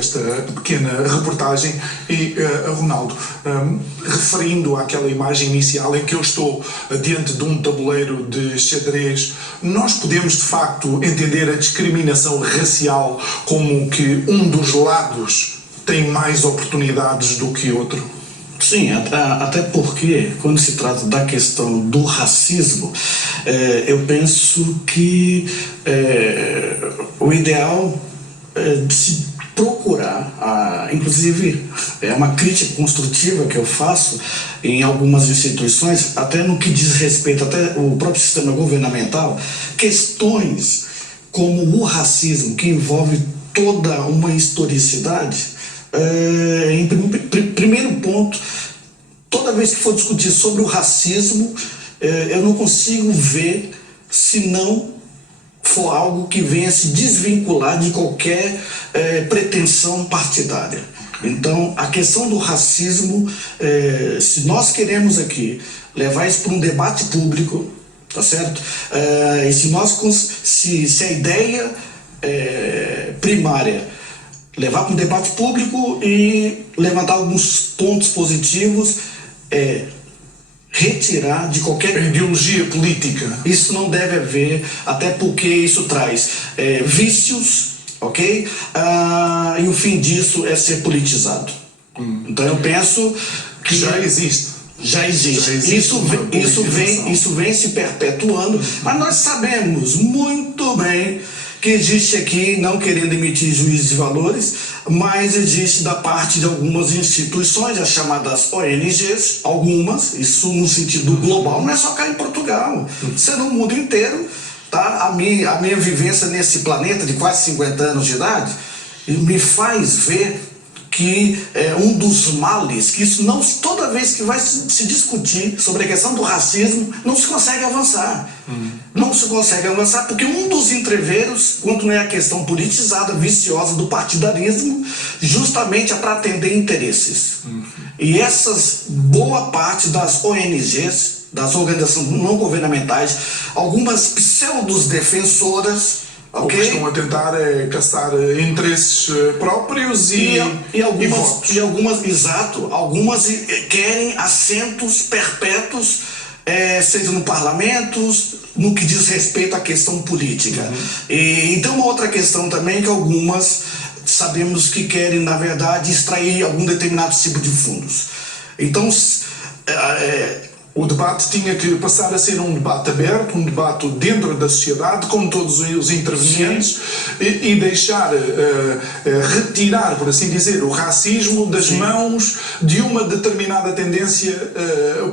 esta pequena reportagem. E, Ronaldo, referindo àquela imagem inicial em que eu estou diante de um tabuleiro de xadrez, nós podemos de facto entender a discriminação racial como que um dos lados tem mais oportunidades do que outro? Sim, até porque, quando se trata da questão do racismo, eu penso que o ideal é se procurar, inclusive é uma crítica construtiva que eu faço em algumas instituições, até no que diz respeito até o próprio sistema governamental, questões como o racismo, que envolve toda uma historicidade. Em primeiro ponto, toda vez que for discutir sobre o racismo, eu não consigo ver se não for algo que venha se desvincular de qualquer pretensão partidária. Então, a questão do racismo, se nós queremos aqui levar isso para um debate público, tá certo? E se a ideia primária levar para um debate público e levantar alguns pontos positivos, retirar de qualquer ideologia política. Isso não deve haver, até porque isso traz vícios, ok? E o fim disso é ser politizado. Então eu penso que já existe. Já existe. Isso vem se perpetuando, mas nós sabemos muito bem que existe aqui, não querendo emitir juízes de valores, mas existe da parte de algumas instituições, as chamadas ONGs, algumas, isso no sentido global, não é só cá em Portugal, isso é no mundo inteiro, tá? A minha vivência nesse planeta de quase 50 anos de idade me faz ver que um dos males, que isso não, toda vez que vai se discutir sobre a questão do racismo, não se consegue avançar. Não se consegue avançar porque um dos entreveros, quanto não é a questão politizada, viciosa do partidarismo, justamente é para atender interesses. E essas, boa parte das ONGs, das organizações não governamentais, algumas pseudos defensoras, okay, estão a tentar caçar interesses próprios e algumas, exato, algumas querem assentos perpétuos, seja no parlamento, no que diz respeito à questão política. E então uma outra questão também que algumas sabemos que querem, na verdade, extrair algum determinado tipo de fundos. Então o debate tinha que passar a ser um debate aberto, um debate dentro da sociedade, com todos os intervenientes, e deixar, retirar, por assim dizer, o racismo das mãos de uma determinada tendência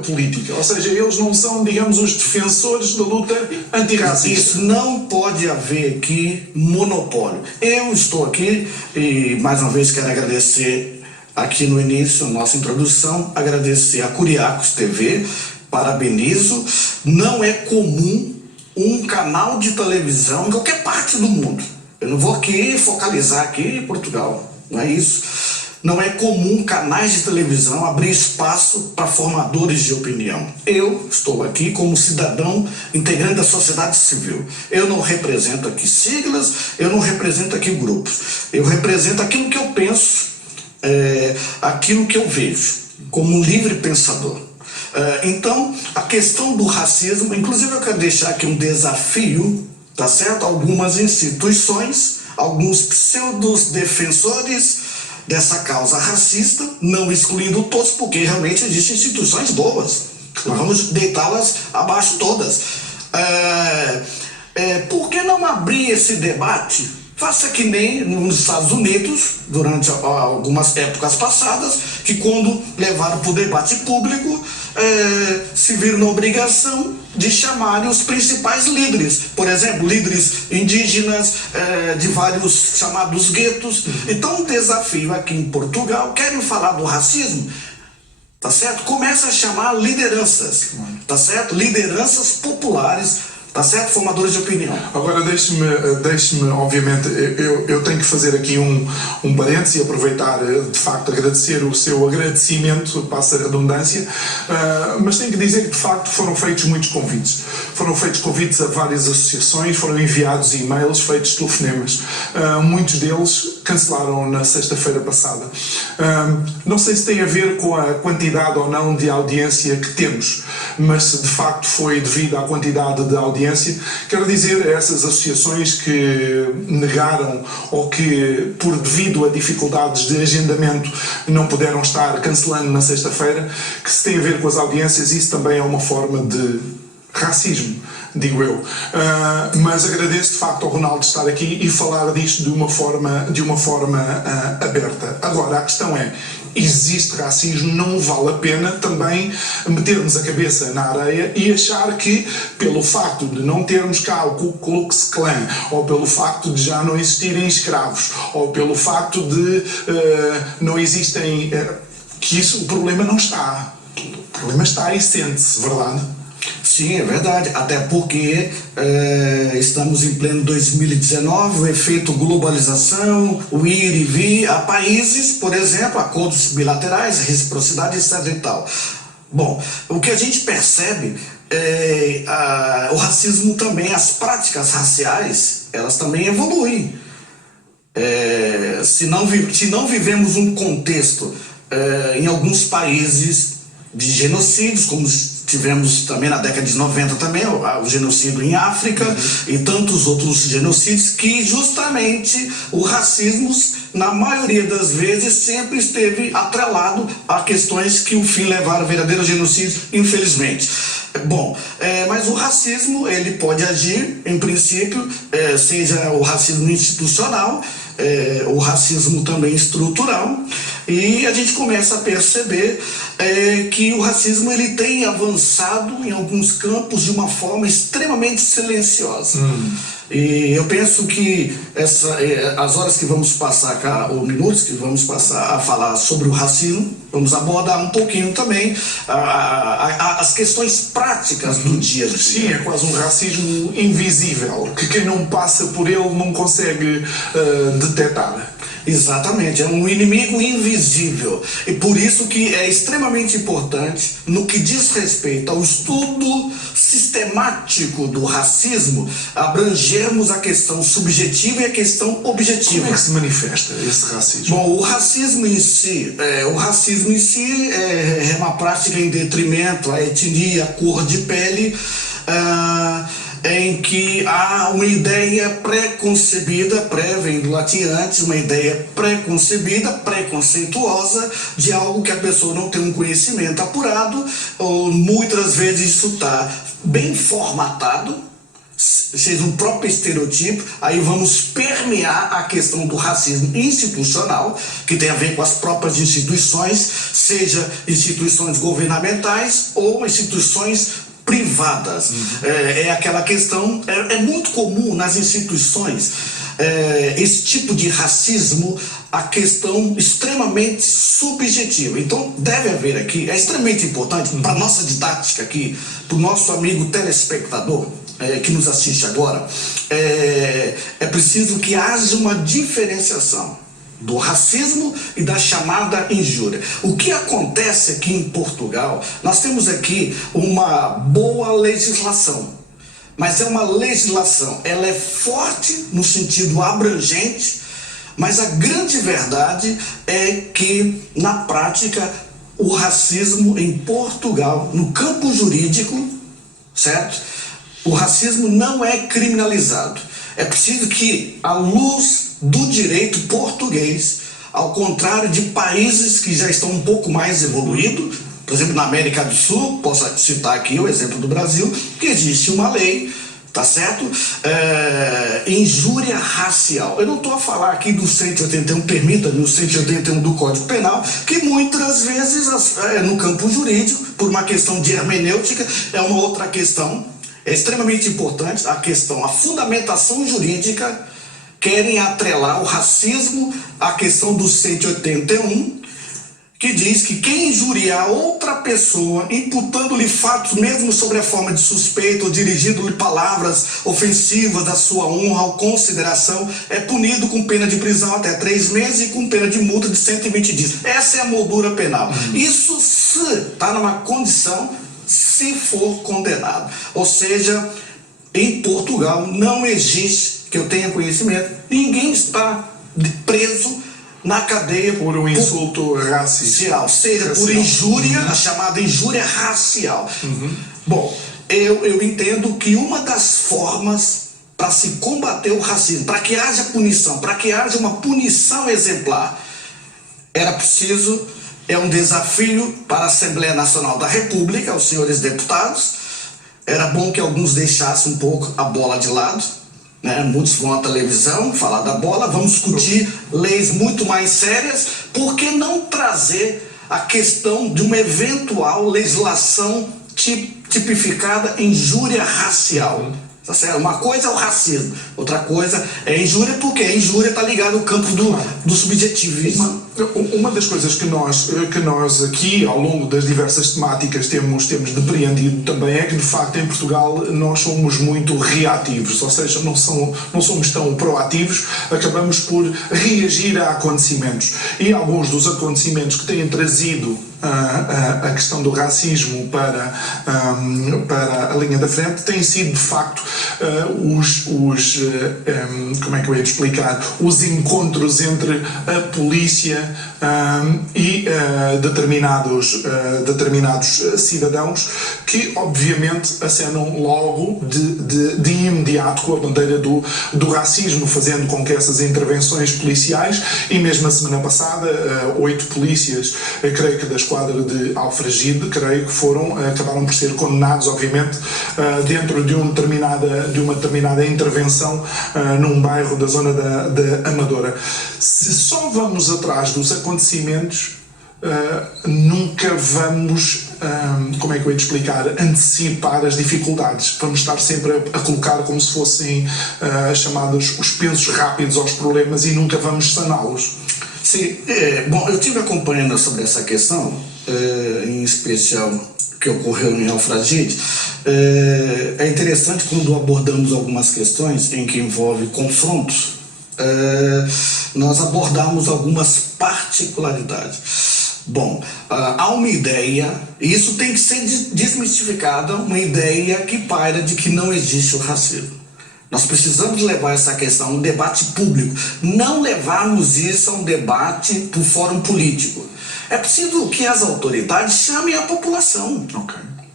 política. Ou seja, eles não são, digamos, os defensores da luta antirracista. Isso não pode haver aqui monopólio. Eu estou aqui e, mais uma vez, quero agradecer aqui no início, nossa introdução, agradecer a Curiacos TV, parabenizo. Não é comum um canal de televisão em qualquer parte do mundo. Eu não vou aqui focalizar aqui em Portugal, não é isso. Não é comum canais de televisão abrir espaço para formadores de opinião. Eu estou aqui como cidadão integrante da sociedade civil. Eu não represento aqui siglas, eu não represento aqui grupos. Eu represento aquilo que eu penso, aquilo que eu vejo como um livre pensador. Então, a questão do racismo, inclusive eu quero deixar aqui um desafio, tá certo? Algumas instituições, alguns pseudos defensores dessa causa racista, não excluindo todos, porque realmente existem instituições boas. Nós vamos deitá-las abaixo todas. Por que não abrir esse debate? Faça que nem nos Estados Unidos, durante algumas épocas passadas, que quando levaram para o debate público, se viram na obrigação de chamarem os principais líderes. Por exemplo, líderes indígenas, de vários chamados guetos. Então, um desafio aqui em Portugal, querem falar do racismo? Tá certo? Começa a chamar lideranças, tá certo? Lideranças populares, Tá certo? Formadores de opinião. Agora deixe-me, obviamente, eu tenho que fazer aqui um parênteses e aproveitar, de facto, agradecer o seu agradecimento, passa a redundância, mas tenho que dizer que, de facto, foram feitos muitos convites. Foram feitos convites a várias associações, foram enviados e-mails, feitos telefonemas. Muitos deles cancelaram na sexta-feira passada. Não sei se tem a ver com a quantidade ou não de audiência que temos, mas se de facto foi devido à quantidade de audiência, quero dizer a essas associações que negaram ou que, devido a dificuldades de agendamento, não puderam estar, cancelando na sexta-feira, que se tem a ver com as audiências, isso também é uma forma de racismo, digo eu. Mas agradeço de facto ao Ronaldo estar aqui e falar disto de uma forma aberta. Agora, a questão é, existe racismo, não vale a pena também metermos a cabeça na areia e achar que, pelo facto de não termos cá o Ku Klux Klan, ou pelo facto de já não existirem escravos, ou pelo facto de não existem... que isso, o problema não está. O problema está e sente-se, verdade? Sim, é verdade, até porque estamos em pleno 2019, o efeito globalização, o ir e vir a países, por exemplo, acordos bilaterais, reciprocidade, etc. e tal. Bom, o que a gente percebe é o racismo também, as práticas raciais, elas também evoluem. Se não vivemos um contexto em alguns países de genocídios, como tivemos também na década de 90 também, o genocídio em África e tantos outros genocídios, que justamente o racismo, na maioria das vezes, sempre esteve atrelado a questões que o fim levaram a verdadeiro genocídio, infelizmente. Bom, mas o racismo, ele pode agir, em princípio, seja o racismo institucional, o racismo também estrutural, e a gente começa a perceber que o racismo ele tem avançado em alguns campos de uma forma extremamente silenciosa. E eu penso que as horas que vamos passar cá, ou minutos que vamos passar a falar sobre o racismo, vamos abordar um pouquinho também as questões práticas do dia a dia. Sim, é quase um racismo invisível, que quem não passa por ele não consegue detectar. Exatamente, é um inimigo invisível. E por isso que é extremamente importante, no que diz respeito ao estudo sistemático do racismo, abrangermos a questão subjetiva e a questão objetiva. Como é que se manifesta esse racismo? Bom, o racismo em si é uma prática em detrimento à etnia, à cor de pele, em que há uma ideia pré-concebida, vem do latim antes, uma ideia pré-concebida, preconceituosa, de algo que a pessoa não tem um conhecimento apurado, ou muitas vezes isso está bem formatado, seja um próprio estereotipo. Aí vamos permear a questão do racismo institucional, que tem a ver com as próprias instituições, seja instituições governamentais ou instituições privadas. É aquela questão, é muito comum nas instituições esse tipo de racismo, a questão extremamente subjetiva. Então deve haver aqui, é extremamente importante para a nossa didática aqui, para o nosso amigo telespectador que nos assiste agora, é preciso que haja uma diferenciação do racismo e da chamada injúria. O que acontece aqui em Portugal, nós temos aqui uma boa legislação, mas é uma legislação, ela é forte no sentido abrangente, mas a grande verdade é que, na prática, o racismo em Portugal, no campo jurídico, certo? O racismo não é criminalizado. É preciso que, à luz do direito português, ao contrário de países que já estão um pouco mais evoluídos, por exemplo, na América do Sul, posso citar aqui o exemplo do Brasil, que existe uma lei, tá certo? Injúria racial. Eu não estou a falar aqui do 181, permita-me, o 181 do Código Penal, que muitas vezes, no campo jurídico, por uma questão de hermenêutica, é uma outra questão. É extremamente importante a fundamentação jurídica, querem atrelar o racismo à questão do 181, que diz que quem injuriar outra pessoa, imputando-lhe fatos mesmo sobre a forma de suspeita ou dirigindo-lhe palavras ofensivas da sua honra ou consideração, é punido com pena de prisão até 3 meses e com pena de multa de 120 dias. Essa é a moldura penal. Isso se está numa condição, se for condenado. Ou seja, em Portugal não existe, que eu tenha conhecimento, ninguém está preso na cadeia por um insulto racial, seja por injúria, a chamada injúria racial. Bom, eu entendo que uma das formas para se combater o racismo, para que haja punição, para que haja uma punição exemplar, era preciso, é um desafio para a Assembleia Nacional da República, os senhores deputados. Era bom que alguns deixassem um pouco a bola de lado, né? Muitos vão à televisão falar da bola, vamos discutir leis muito mais sérias. Por que não trazer a questão de uma eventual legislação tipificada em injúria racial? Tá certo? Uma coisa é o racismo, outra coisa é a injúria, porque a injúria está ligada ao campo do subjetivismo. Uma das coisas que nós aqui, ao longo das diversas temáticas, temos depreendido também é que, de facto, em Portugal nós somos muito reativos, ou seja, não somos tão proativos, acabamos por reagir a acontecimentos. E alguns dos acontecimentos que têm trazido a questão do racismo para a linha da frente têm sido, de facto, como é que eu ia te explicar, os encontros entre a polícia e determinados cidadãos que, obviamente, acenam logo de imediato com a bandeira do racismo, fazendo com que essas intervenções policiais, e mesmo a semana passada 8 polícias, creio que da esquadra de Alfragide, creio que acabaram por ser condenados, obviamente, dentro de uma determinada intervenção num bairro da zona da Amadora. Se só vamos atrás dos acontecimentos, nunca vamos, como é que eu ia te explicar, antecipar as dificuldades. Vamos estar sempre a colocar como se fossem chamados os pensos rápidos aos problemas e nunca vamos saná-los. Sim, bom, eu estive acompanhando sobre essa questão, em especial que ocorreu em Alfragide. É interessante quando abordamos algumas questões em que envolve confrontos, nós abordamos algumas particularidades. Bom, há uma ideia, e isso tem que ser desmistificada, uma ideia que paira de que não existe o racismo. Nós precisamos levar essa questão a um debate público, não levarmos isso a um debate por fórum político. É preciso que as autoridades chamem a população,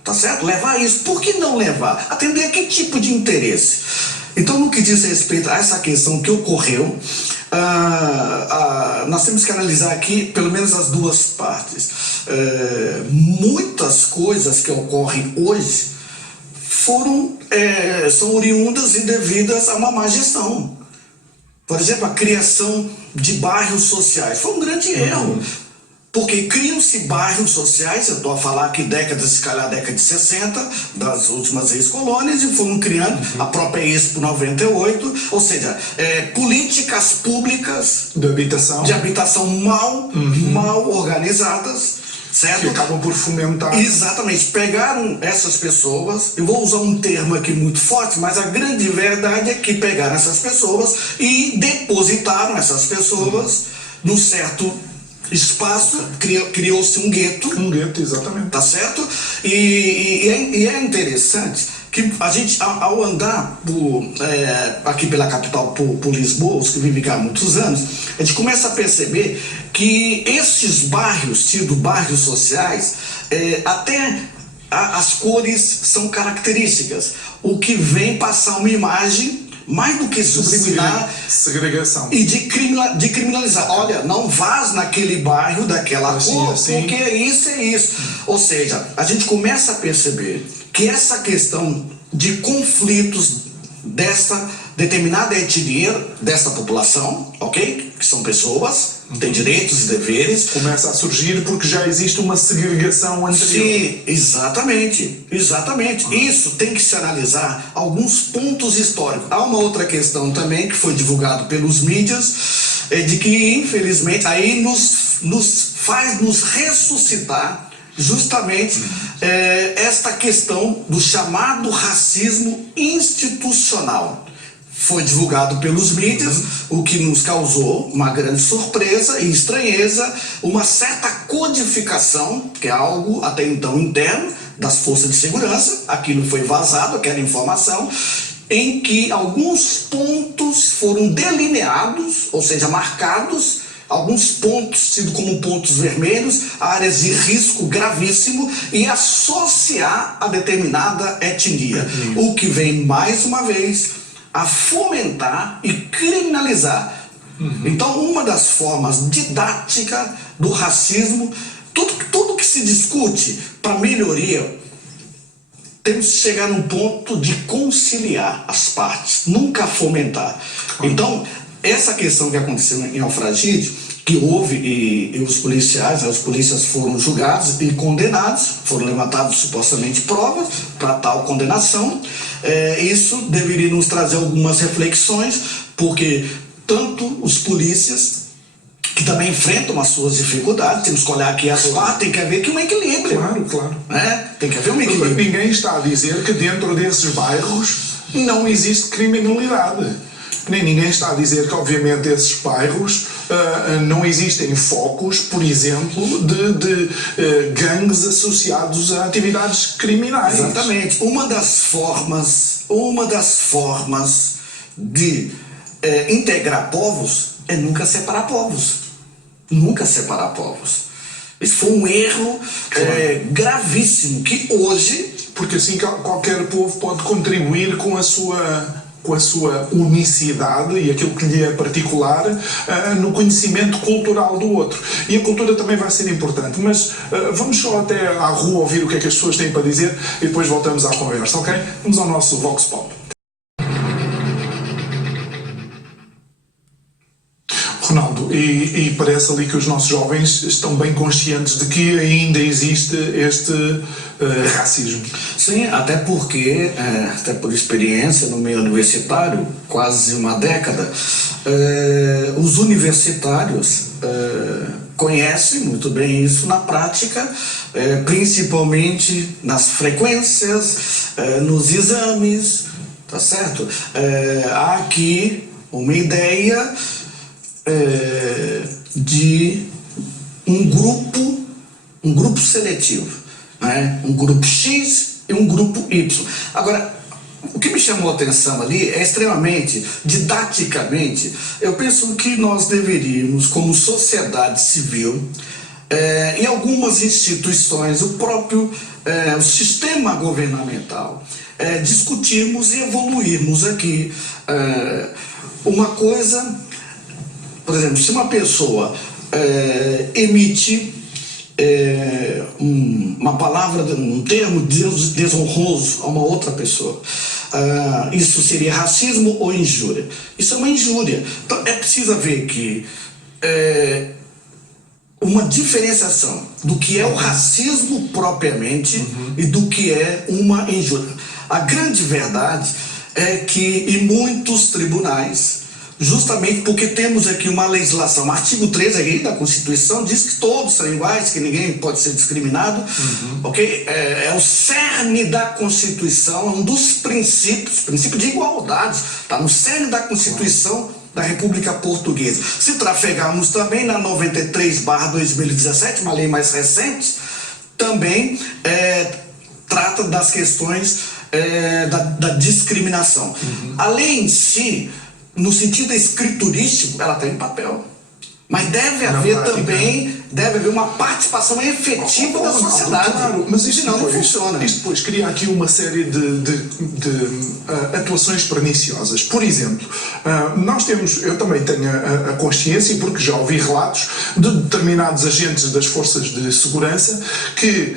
tá certo? Levar isso. Por que não levar? Atender a que tipo de interesse? Então, no que diz respeito a essa questão que ocorreu, nós temos que analisar aqui pelo menos as duas partes. Muitas coisas que ocorrem hoje são oriundas e devidas a uma má gestão. Por exemplo, a criação de bairros sociais foi um grande erro. Porque criam-se bairros sociais, eu estou a falar aqui se calhar década de 60, das últimas ex-colônias, e foram criando a própria Expo 98, ou seja, políticas públicas de habitação mal organizadas, certo? Que acabam por fomentar. Exatamente, pegaram essas pessoas, eu vou usar um termo aqui muito forte, mas a grande verdade é que pegaram essas pessoas e depositaram essas pessoas num certo espaço, criou-se um gueto. Um gueto, exatamente. Tá certo? E é interessante que a gente, ao andar aqui pela capital, por Lisboa, os que vivem cá há muitos anos, a gente começa a perceber que esses bairros, tido bairros sociais, até as cores são características, o que vem passar uma imagem mais do que subliminar, segregação e de criminalizar. Olha, não vás naquele bairro daquela cor, porque isso é isso. Ou seja, a gente começa a perceber que essa questão de conflitos dessa determinada etnia, dessa população, ok? Que são pessoas, têm direitos e deveres. Começa a surgir porque já existe uma segregação anterior. Sim, exatamente. Isso tem que se analisar alguns pontos históricos. Há uma outra questão também que foi divulgado pelos mídias, de que, infelizmente, aí nos faz-nos ressuscitar justamente esta questão do chamado racismo institucional. Foi divulgado pelos mídias, o que nos causou uma grande surpresa e estranheza, uma certa codificação, que é algo até então interno das forças de segurança. Aquilo foi vazado, aquela informação, em que alguns pontos foram delineados, ou seja, marcados, alguns pontos tidos como pontos vermelhos, áreas de risco gravíssimo, e associar a determinada etnia. O que vem, mais uma vez, a fomentar e criminalizar. Então, uma das formas didáticas do racismo, tudo que se discute para melhoria, temos que chegar num ponto de conciliar as partes, nunca fomentar. Então, essa questão que aconteceu em Alfragide, que houve, e os polícias foram julgados e condenados, foram levantadas supostamente provas para tal condenação. Isso deveria nos trazer algumas reflexões, porque tanto os polícias, que também enfrentam as suas dificuldades, temos que olhar aqui as partes, tem que haver aqui um equilíbrio. Claro. Tem que haver um equilíbrio. Ninguém está a dizer que dentro desses bairros não existe criminalidade. Nem ninguém está a dizer que, obviamente, esses bairros não existem focos, por exemplo, de gangues associados a atividades criminais. Exatamente. Uma das formas de integrar povos é nunca separar povos. Nunca separar povos. Isso foi um erro gravíssimo, que hoje... Porque assim qualquer povo pode contribuir com a sua unicidade e aquilo que lhe é particular no conhecimento cultural do outro. E a cultura também vai ser importante, mas vamos só até à rua ouvir o que é que as pessoas têm para dizer e depois voltamos à conversa, ok? Vamos ao nosso Vox Pop. Ronaldo, e parece ali que os nossos jovens estão bem conscientes de que ainda existe este racismo. Sim, até porque, até por experiência no meio universitário, quase uma década, os universitários conhecem muito bem isso na prática, principalmente nas frequências, nos exames, tá certo? Há aqui uma ideia de um grupo seletivo, né? Um grupo X e um grupo Y. Agora, o que me chamou a atenção ali é extremamente, didaticamente, eu penso que nós deveríamos, como sociedade civil, em algumas instituições, o próprio o sistema governamental, discutirmos e evoluirmos aqui uma coisa. Por exemplo, se uma pessoa emite uma palavra, um termo desonroso a uma outra pessoa, isso seria racismo ou injúria? Isso é uma injúria. Então é preciso haver aqui uma diferenciação do que é o racismo propriamente e do que é uma injúria. A grande verdade é que em muitos tribunais, justamente porque temos aqui uma legislação, o artigo 13 aí da Constituição diz que todos são iguais, que ninguém pode ser discriminado, ok? É o cerne da Constituição, um dos princípio de igualdade, está no cerne da Constituição da República Portuguesa. Se trafegarmos também na 93/2017, uma lei mais recente, também trata das questões da discriminação. A lei em si, no sentido escriturístico, ela tem papel. Mas deve haver também, deve haver uma participação efetiva da sociedade. Claro, mas isto senão depois, não funciona. Isto depois cria aqui uma série de atuações perniciosas. Por exemplo, eu também tenho a consciência, porque já ouvi relatos de determinados agentes das forças de segurança que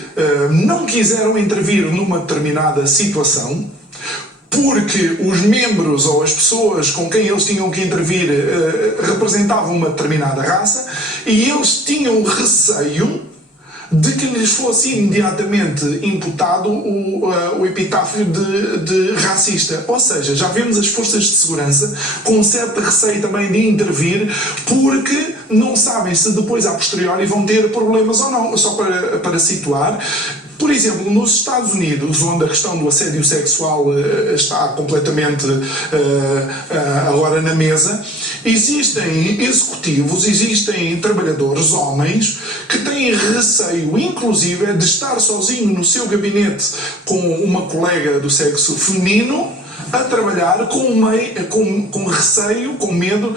não quiseram intervir numa determinada situação, porque os membros ou as pessoas com quem eles tinham que intervir representavam uma determinada raça e eles tinham receio de que lhes fosse imediatamente imputado o epitáfio de racista. Ou seja, já vemos as forças de segurança com um certo receio também de intervir, porque não sabem se depois, a posteriori, vão ter problemas ou não. Só para situar, por exemplo, nos Estados Unidos, onde a questão do assédio sexual está completamente agora na mesa, existem executivos, existem trabalhadores, homens, que têm receio, inclusive, de estar sozinho no seu gabinete com uma colega do sexo feminino, a trabalhar com receio, com medo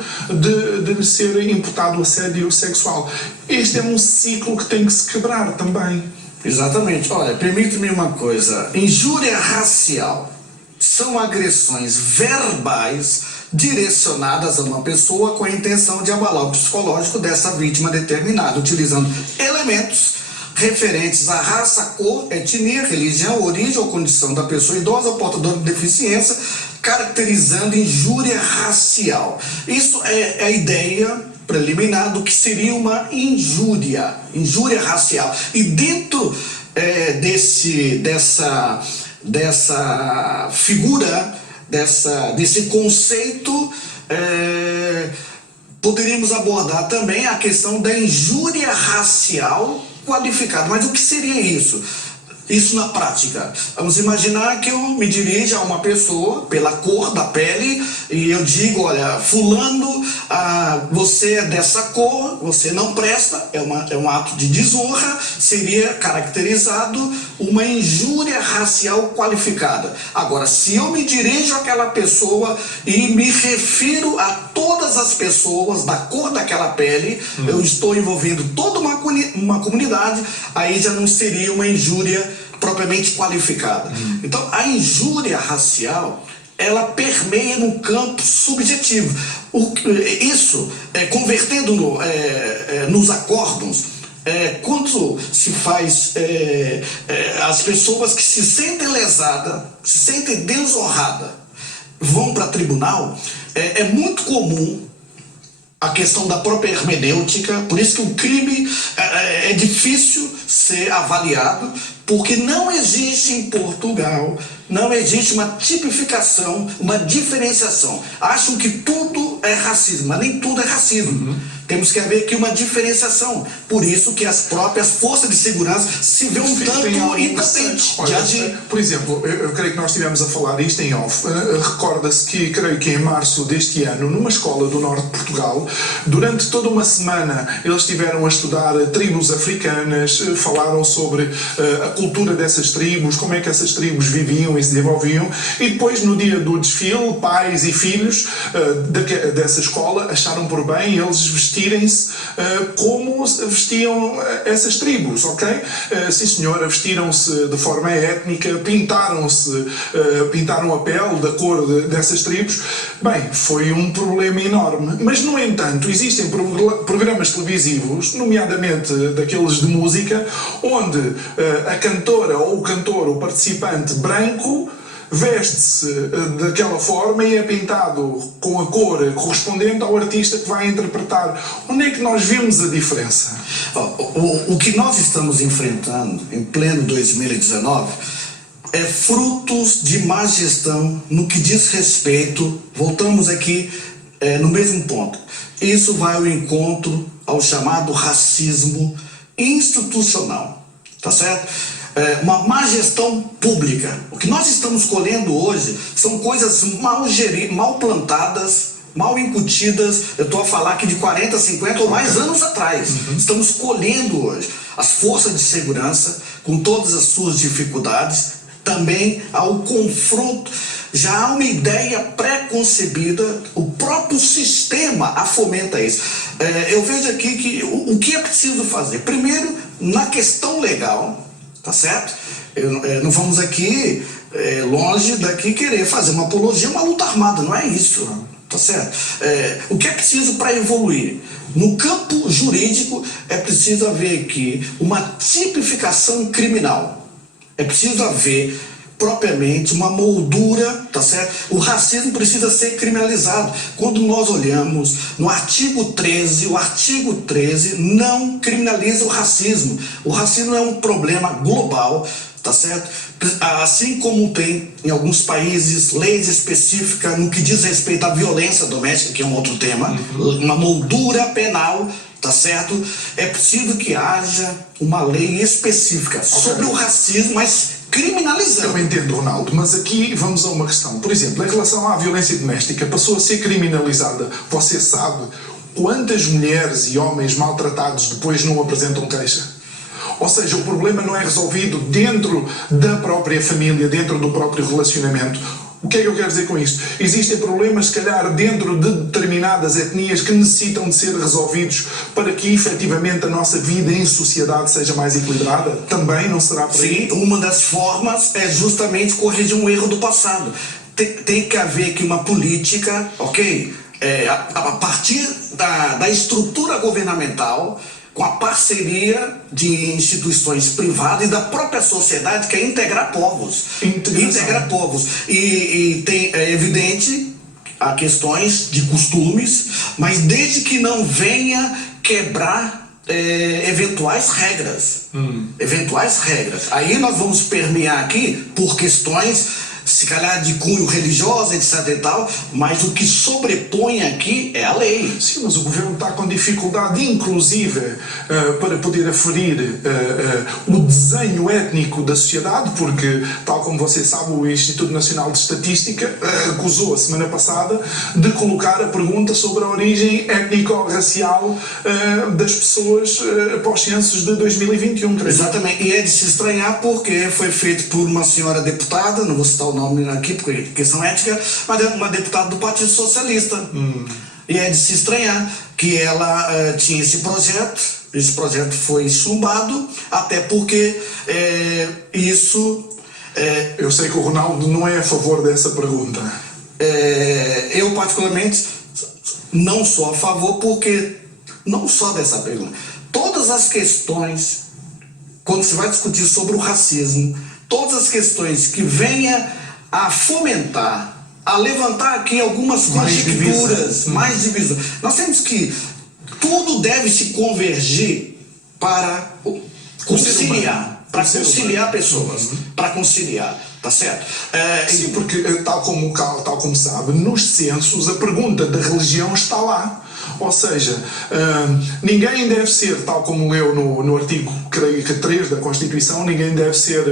de lhe ser imputado assédio sexual. Este é um ciclo que tem que se quebrar também. Exatamente. Olha, permite-me uma coisa. Injúria racial são agressões verbais direcionadas a uma pessoa com a intenção de abalar o psicológico dessa vítima determinada, utilizando elementos referentes à raça, cor, etnia, religião, origem ou condição da pessoa idosa ou portadora de deficiência, caracterizando injúria racial. Isso é a ideia preliminar do que seria uma injúria racial. E dentro dessa figura, desse conceito, poderíamos abordar também a questão da injúria racial qualificada. Mas o que seria isso? Isso na prática. Vamos imaginar que eu me dirijo a uma pessoa pela cor da pele e eu digo, olha, fulano, você é dessa cor, você não presta, é um ato de desonra, seria caracterizado uma injúria racial qualificada. Agora, se eu me dirijo àquela pessoa e me refiro a todas as pessoas da cor daquela pele, eu estou envolvendo toda uma comunidade, aí já não seria uma injúria propriamente qualificada. Então, a injúria racial, ela permeia no campo subjetivo. Isso, convertendo nos acórdons, quando se faz as pessoas que se sentem lesadas, se sentem desonradas, vão para tribunal, é muito comum a questão da própria hermenêutica, por isso que o crime é difícil ser avaliado, porque não existe em Portugal, não existe uma tipificação, uma diferenciação. Acham que tudo é racismo, mas nem tudo é racismo. Temos que haver aqui uma diferenciação. Por isso que as próprias forças de segurança se vê um tanto impotentes de agir. Por exemplo, eu creio que nós estivemos a falar isto em off. Recorda-se que, creio que em março deste ano, numa escola do norte de Portugal, durante toda uma semana, eles estiveram a estudar tribos africanas, falaram sobre a cultura dessas tribos, como é que essas tribos viviam e se desenvolviam, e depois, no dia do desfile, pais e filhos dessa escola acharam por bem eles vestirem-se como vestiam essas tribos, ok? Sim senhora, vestiram-se de forma étnica, pintaram a pele da cor dessas tribos. Bem, foi um problema enorme, mas no entanto existem programas televisivos, nomeadamente daqueles de música, onde a cantora ou o cantor, o participante branco, veste-se daquela forma e é pintado com a cor correspondente ao artista que vai interpretar. Onde é que nós vimos a diferença? O que nós estamos enfrentando em pleno 2019 é frutos de má gestão no que diz respeito, voltamos aqui no mesmo ponto. Isso vai ao encontro ao chamado racismo institucional, tá certo? Uma má gestão pública. O que nós estamos colhendo hoje são coisas mal geridas, mal plantadas, mal incutidas. Eu estou a falar aqui de 40, 50 ou mais anos atrás. Estamos colhendo hoje as forças de segurança, com todas as suas dificuldades, também ao confronto. Já há uma ideia pré-concebida, o próprio sistema a fomenta isso. Eu vejo aqui que o que é preciso fazer? Primeiro, na questão legal, tá certo? Não vamos aqui, longe daqui, querer fazer uma apologia, uma luta armada, não é isso, tá certo? O que é preciso para evoluir? No campo jurídico, é preciso haver aqui uma tipificação criminal. É preciso haver propriamente uma moldura, tá certo? O racismo precisa ser criminalizado. Quando nós olhamos no artigo 13, o artigo 13 não criminaliza o racismo. O racismo é um problema global, tá tá certo? Assim como tem em alguns países leis específicas no que diz respeito à violência doméstica, que é um outro tema, uma moldura penal, tá certo? É possível que haja uma lei específica sobre o racismo, mas criminalizando. Eu entendo, Ronaldo, mas aqui vamos a uma questão. Por exemplo, em relação à violência doméstica, passou a ser criminalizada. Você sabe quantas mulheres e homens maltratados depois não apresentam queixa? Ou seja, o problema não é resolvido dentro da própria família, dentro do próprio relacionamento. O que é que eu quero dizer com isto? Existem problemas, se calhar, dentro de determinadas etnias que necessitam de ser resolvidos para que, efetivamente, a nossa vida em sociedade seja mais equilibrada? Também não será por aí? Sim, uma das formas é justamente corrigir um erro do passado. Tem que haver aqui uma política, ok? A partir da estrutura governamental, com a parceria de instituições privadas e da própria sociedade, que é integrar povos. Integrar povos. E é evidente há questões de costumes, mas desde que não venha quebrar eventuais regras. Eventuais regras. Aí nós vamos permear aqui por questões, se calhar de cunho religioso, etc e tal, mas o que sobrepõe aqui é a lei. Sim, mas o governo está com dificuldade, inclusive, para poder aferir o desenho étnico da sociedade, porque, tal como você sabe, o Instituto Nacional de Estatística acusou a semana passada de colocar a pergunta sobre a origem étnico-racial das pessoas após censos de 2021. Exatamente, e é de se estranhar porque foi feito por uma senhora deputada, não vou citar o nome aqui porque questão ética, mas é uma deputada do Partido Socialista. E é de se estranhar que ela tinha esse projeto foi chumbado, até porque eu sei que o Ronaldo não é a favor dessa pergunta. Eu particularmente não sou a favor, porque não só dessa pergunta, todas as questões, quando se vai discutir sobre o racismo, todas as questões que venha a fomentar, a levantar aqui algumas conjecturas, mais divisão. Nós temos que tudo deve se convergir para conciliar pessoas, para conciliar, tá certo? Sim, porque tal como sabe, nos censos a pergunta da religião está lá. Ou seja, ninguém deve ser, tal como leu no artigo, creio que 3 da Constituição, ninguém deve ser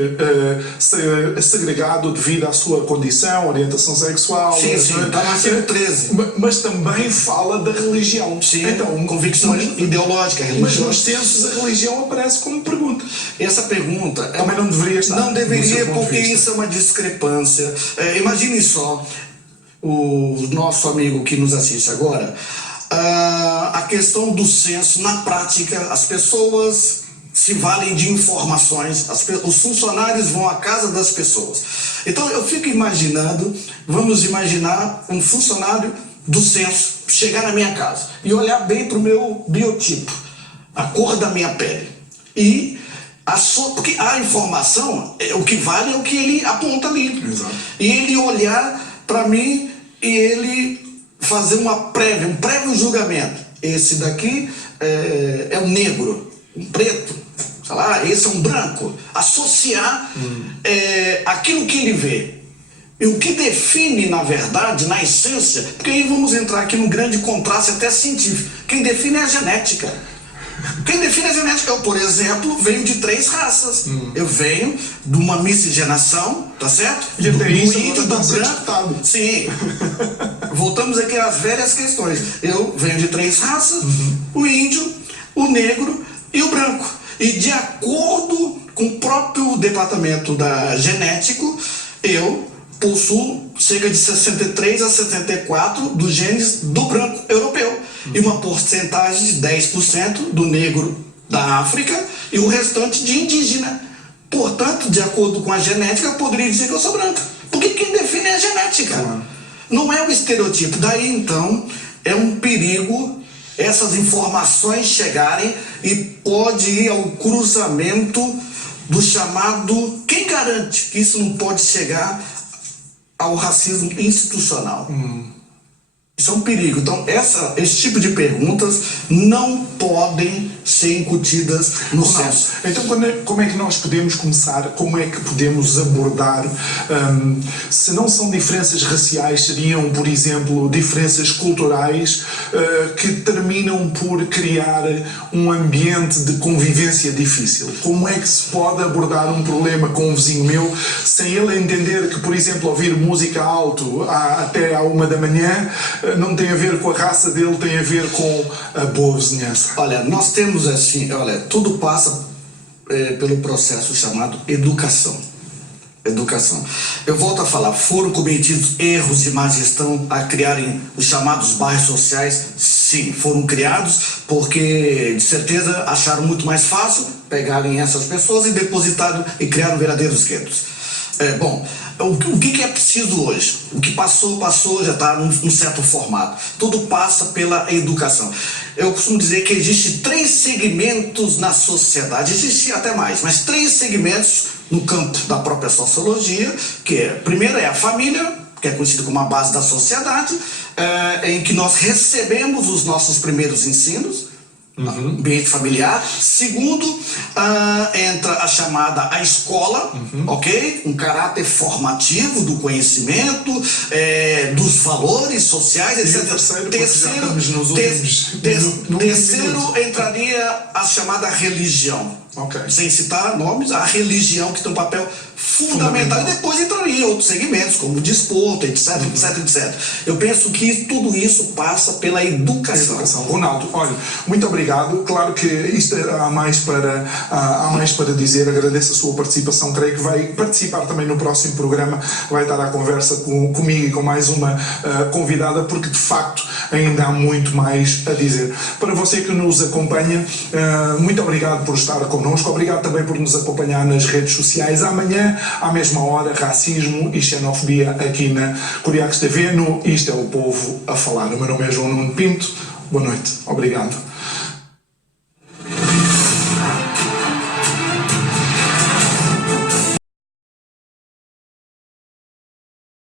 segregado devido à sua condição, orientação sexual. Sim, está no artigo 13. Mas também fala da religião. Sim, então, convicção ideológica, religiosa. Mas nos censos a religião aparece como pergunta. Essa pergunta... Também não deveria estar. Não deveria, porque isso é uma discrepância. Imagine só, o nosso amigo que nos assiste agora, a questão do censo, na prática, as pessoas se valem de informações, os funcionários vão à casa das pessoas. Então eu fico imaginando, vamos imaginar um funcionário do censo chegar na minha casa e olhar bem para o meu biotipo, a cor da minha pele. Porque a informação, o que vale é o que ele aponta ali. Exato. E ele olhar para mim e ele fazer um prévio julgamento. Esse daqui é um negro, um preto, sei lá, esse é um branco. Associar aquilo que ele vê. E o que define, na verdade, na essência, porque aí vamos entrar aqui num grande contraste até científico. Quem define é a genética. Quem define a genética? Eu, por exemplo, venho de 3 raças. Eu venho de uma miscigenação, tá certo? E até isso índio, do branco. Sim. Voltamos aqui às velhas questões. Eu venho de 3 raças, o índio, o negro e o branco. E de acordo com o próprio departamento genético, eu possuo cerca de 63 a 74 dos genes do branco europeu. E uma porcentagem de 10% do negro da África e o restante de indígena. Portanto, de acordo com a genética, eu poderia dizer que eu sou branco. Porque quem define é a genética. Não é o estereotipo. Daí, então, é um perigo essas informações chegarem e pode ir ao cruzamento do chamado... Quem garante que isso não pode chegar ao racismo institucional? Isso é um perigo. Então, esse tipo de perguntas não podem ser incutidas no censo. Então, como é que nós podemos começar? Como é que podemos abordar? Se não são diferenças raciais, seriam, por exemplo, diferenças culturais que terminam por criar um ambiente de convivência difícil. Como é que se pode abordar um problema com um vizinho meu sem ele entender que, por exemplo, ouvir música alto até à 1 da manhã não tem a ver com a raça dele, tem a ver com a boa vizinhança? Olha, nós temos assim, tudo passa pelo processo chamado educação. Educação. Eu volto a falar, foram cometidos erros de má gestão a criarem os chamados bairros sociais? Sim, foram criados porque, de certeza, acharam muito mais fácil pegarem essas pessoas e depositaram e criaram verdadeiros guetos. O que é preciso hoje? O que passou, já está num certo formato. Tudo passa pela educação. Eu costumo dizer que existem 3 segmentos na sociedade, existem até mais, mas 3 segmentos no campo da própria sociologia, que primeiro é a família, que é conhecida como a base da sociedade, em que nós recebemos os nossos primeiros ensinos, ambiente familiar. Segundo, entra a chamada a escola, ok? Um caráter formativo do conhecimento, dos valores sociais, etc. Terceiro entraria a chamada religião. Okay. Sem citar nomes, a religião que tem um papel fundamental. E depois entraria outros segmentos, como o desporto, etc, etc. Eu penso que tudo isso passa pela educação. Ronaldo, olha, muito obrigado. Claro que isto há mais para dizer. Agradeço a sua participação. Creio que vai participar também no próximo programa. Vai estar à conversa comigo e com mais uma convidada, porque de facto ainda há muito mais a dizer. Para você que nos acompanha, muito obrigado por estar connosco. Obrigado também por nos acompanhar nas redes sociais. Amanhã, à mesma hora, racismo e xenofobia aqui na Curiacos TV, no Isto é o Povo a Falar. O meu nome é João Nuno Pinto. Boa noite. Obrigado.